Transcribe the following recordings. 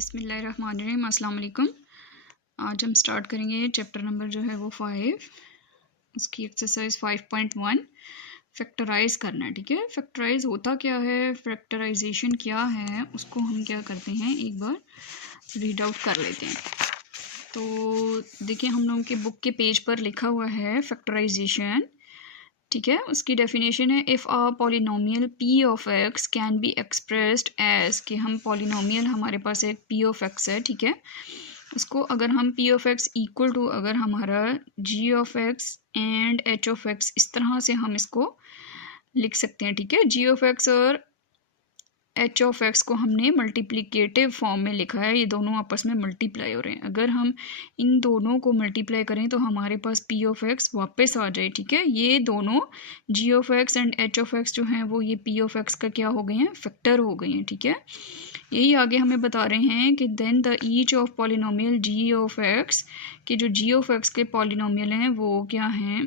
बिस्मिल्लाहिर्रहमानिर्रहीम, अस्सलाम वालेकुम। आज हम स्टार्ट करेंगे चैप्टर नंबर जो है वो 5, उसकी एक्सरसाइज 5.1 फैक्टराइज करना है। ठीक है, फैक्टराइज होता क्या है, फैक्टराइजेशन क्या है, उसको हम क्या करते हैं एक बार रीड आउट कर लेते हैं। तो देखिए, हम लोगों के बुक के पेज पर लिखा हुआ है फैक्टराइजेशन। ठीक है, उसकी डेफिनेशन है if a polynomial p of x can be expressed as, कि हम पॉलिनोमियल हमारे पास एक पी ऑफ एक्स है। ठीक है, उसको अगर हम P of X equal to अगर हमारा G of X and H of X, इस तरह से हम इसको लिख सकते हैं। ठीक है, जी ऑफ एक्स और एच ऑफ एक्स को हमने मल्टीप्लिकेटिव फॉर्म में लिखा है, ये दोनों आपस में मल्टीप्लाई हो रहे हैं। अगर हम इन दोनों को मल्टीप्लाई करें तो हमारे पास पी ऑफ एक्स वापस आ जाए। ठीक है, ये दोनों G of X and H of X जो हैं वो ये पी ऑफ एक्स का क्या हो गए हैं, फैक्टर हो गए हैं। ठीक है, यही आगे हमें बता रहे हैं कि then the each of polynomial G of X, कि जो जी ऑफ एक्स के पॉलिनोमियल हैं वो क्या हैं,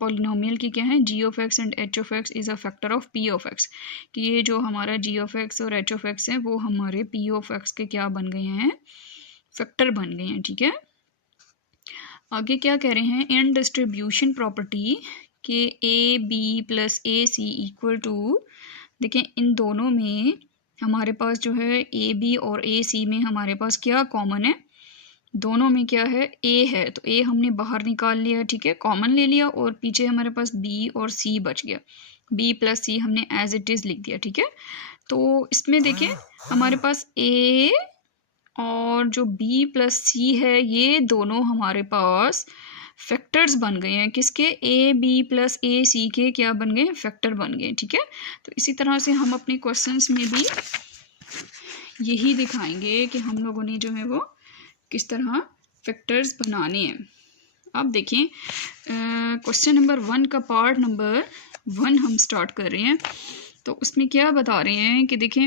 पॉलिनोमियल की क्या है, G of X and H of X is a factor of P of X, कि ये जो हमारा जी ऑफ एक्स और एच ऑफ एक्स हैं वो हमारे पी ऑफ एक्स के क्या बन गए हैं, फैक्टर बन गए हैं। ठीक है, आगे क्या कह रहे हैं, इन डिस्ट्रीब्यूशन प्रॉपर्टी के a b plus a c equal to, देखें इन दोनों में हमारे पास जो है ए बी और ए सी में हमारे पास क्या कॉमन है, दोनों में क्या है, ए है, तो ए हमने बाहर निकाल लिया। ठीक है, कॉमन ले लिया, और पीछे हमारे पास बी और सी बच गया, बी प्लस सी हमने एज इट इज़ लिख दिया। ठीक है, तो इसमें देखिए हमारे पास ए और जो बी प्लस सी है ये दोनों हमारे पास फैक्टर्स बन गए हैं, किसके, ए बी प्लस ए सी के क्या बन गए, फैक्टर बन गए। ठीक है, तो इसी तरह से हम अपने क्वेश्चंस में भी यही दिखाएंगे कि हम लोगों ने जो है वो किस तरह फैक्टर्स बनाने हैं। अब देखें क्वेश्चन नंबर 1 का पार्ट नंबर 1 हम स्टार्ट कर रहे हैं। तो उसमें क्या बता रहे हैं कि देखें,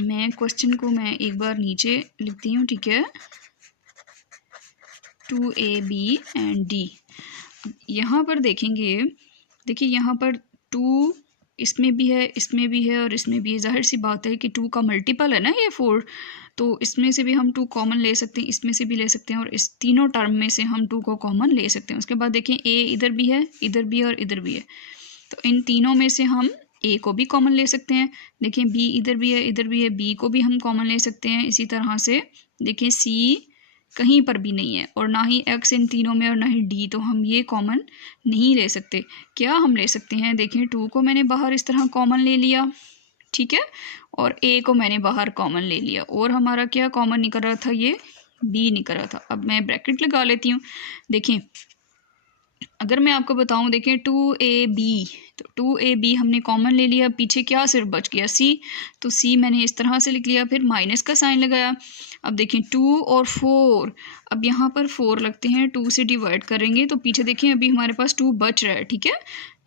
मैं क्वेश्चन को मैं एक बार नीचे लिखती हूँ। ठीक है, 2ab एंड d, यहाँ पर देखेंगे, देखिए यहाँ पर 2 इसमें भी है, इसमें भी है और इसमें भी है। जाहिर सी बात है कि 2 का मल्टीपल है ना ये 4, तो इसमें से भी हम 2 कॉमन ले सकते हैं, इसमें से भी ले सकते हैं, और इस तीनों टर्म में से हम 2 को कॉमन ले सकते हैं। उसके बाद देखें ए इधर भी है, इधर भी है और इधर भी है, तो इन तीनों में से हम ए को भी कॉमन ले सकते हैं। देखें बी इधर भी है, इधर भी है, बी को भी हम कॉमन ले सकते हैं। इसी तरह से देखें सी कहीं पर भी नहीं है, और ना ही एक्स इन तीनों में और ना ही डी, तो हम ये कॉमन नहीं ले सकते। क्या हम ले सकते हैं, देखें 2 को मैंने बाहर इस तरह कॉमन ले लिया। ठीक है, और ए को मैंने बाहर कॉमन ले लिया, और हमारा क्या कॉमन निकल रहा था, ये बी निकल रहा था। अब मैं ब्रैकेट लगा लेती हूँ। देखें अगर मैं आपको बताऊं, देखें 2ab, तो 2ab हमने कॉमन ले लिया, पीछे क्या सिर्फ बच गया c, तो c मैंने इस तरह से लिख लिया, फिर माइनस का साइन लगाया। अब देखें 2 और 4, अब यहाँ पर 4 लगते हैं, 2 से डिवाइड करेंगे तो पीछे देखें अभी हमारे पास 2 बच रहा है। ठीक है,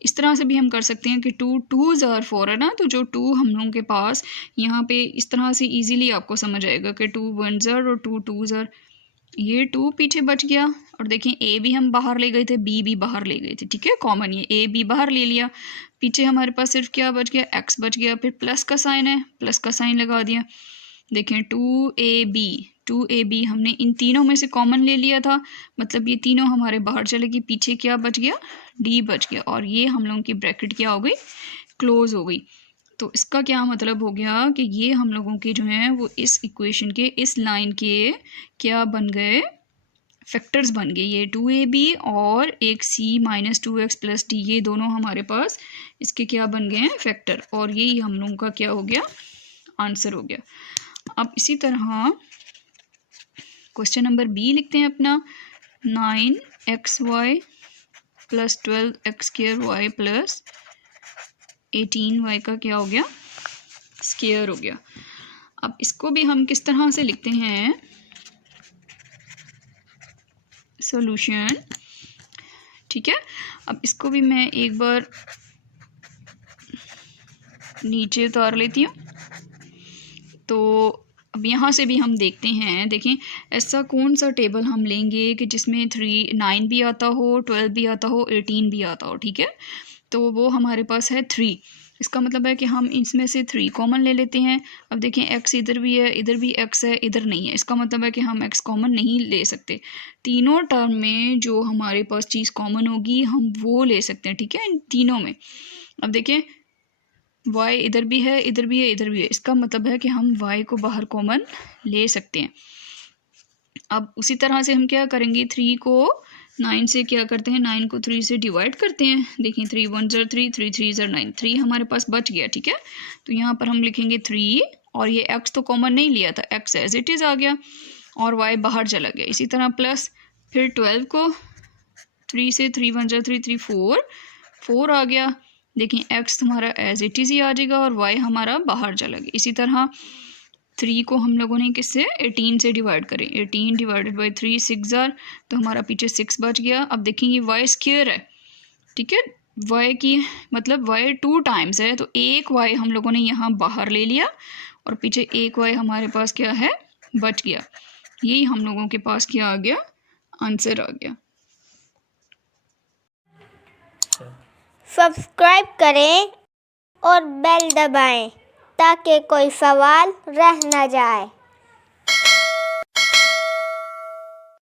इस तरह से भी हम कर सकते हैं कि 2 2s और 4 है ना, तो जो 2 हम लोगों के पास यहाँ पे इस तरह से ईजिली आपको समझ आएगा कि 2 1s और 2 2s, ये 2 पीछे बच गया, और देखें ए भी हम बाहर ले गए थे, बी भी बाहर ले गए थे। ठीक है, कॉमन ये ए बी बाहर ले लिया, पीछे हमारे पास सिर्फ क्या बच गया, एक्स बच गया, फिर प्लस का साइन है, प्लस का साइन लगा दिया। देखें 2ab हमने इन तीनों में से कॉमन ले लिया था, मतलब ये तीनों हमारे बाहर चले गए, पीछे क्या बच गया, डी बच गया, और ये हम लोगों की ब्रैकेट क्या हो गई, क्लोज हो गई। तो इसका क्या मतलब हो गया कि ये हम लोगों के जो हैं वो इस इक्वेशन के, इस लाइन के क्या बन गए, फैक्टर्स बन गए। ये 2ab और एक c minus 2x plus d, ये दोनों हमारे पास इसके क्या बन गए हैं, फैक्टर, और यही हम लोगों का क्या हो गया, आंसर हो गया। अब इसी तरह क्वेश्चन नंबर बी लिखते हैं अपना, 9xy plus 12x² plus 18y का क्या हो गया, स्क्वायर हो गया। अब इसको भी हम किस तरह से लिखते हैं, सॉल्यूशन। ठीक है, अब इसको भी मैं एक बार नीचे उतार लेती हूँ। तो अब यहाँ से भी हम देखते हैं, देखें ऐसा कौन सा टेबल हम लेंगे कि जिसमें 9 भी आता हो, 12 भी आता हो, 18 भी आता हो। ठीक है, तो वो हमारे पास है 3। इसका मतलब है कि हम इसमें से 3 कॉमन ले लेते हैं। अब देखें x इधर भी है, इधर भी x है, इधर नहीं है, इसका मतलब है कि हम x कॉमन नहीं ले सकते। तीनों टर्म में जो हमारे पास चीज़ कॉमन होगी हम वो ले सकते हैं, ठीक है, इन तीनों में। अब देखें y इधर भी है, इधर भी है, इधर भी है, इसका मतलब है कि हम y को बाहर कॉमन ले सकते हैं। अब उसी तरह से हम क्या करेंगे, 3 को 9 से क्या करते हैं, 9 को 3 से डिवाइड करते हैं। देखिए 3 1 ज़र 3, 3 3 ज़र 9, 3 हमारे पास बच गया, ठीक है। तो यहाँ पर हम लिखेंगे 3 और ये x तो कॉमन नहीं लिया था, x एज इट इज़ आ गया और y बाहर चला गया। इसी तरह प्लस फिर 12 को 3 से 3 1 ज़र 3 3 4, 4 आ गया। देखिए x हमारा एज इट इज़ ही आ जाएगा और y हमारा बाहर चला गया। इसी तरह 3 को हम लोगों ने किससे 18 से डिवाइड करें, 18 डिवाइडेड बाई 3 6 ज़र, तो हमारा पीछे 6 बच गया। अब देखेंगे y स्क्वायर है, ठीक है, y की मतलब y 2 टाइम्स है, तो एक y हम लोगों ने यहाँ बाहर ले लिया और पीछे एक y हमारे पास क्या है, बच गया। यही हम लोगों के पास क्या आ गया, आंसर आ गया। सब्सक्राइब करें और बेल दबाएं ताकि कोई सवाल रह न जाए।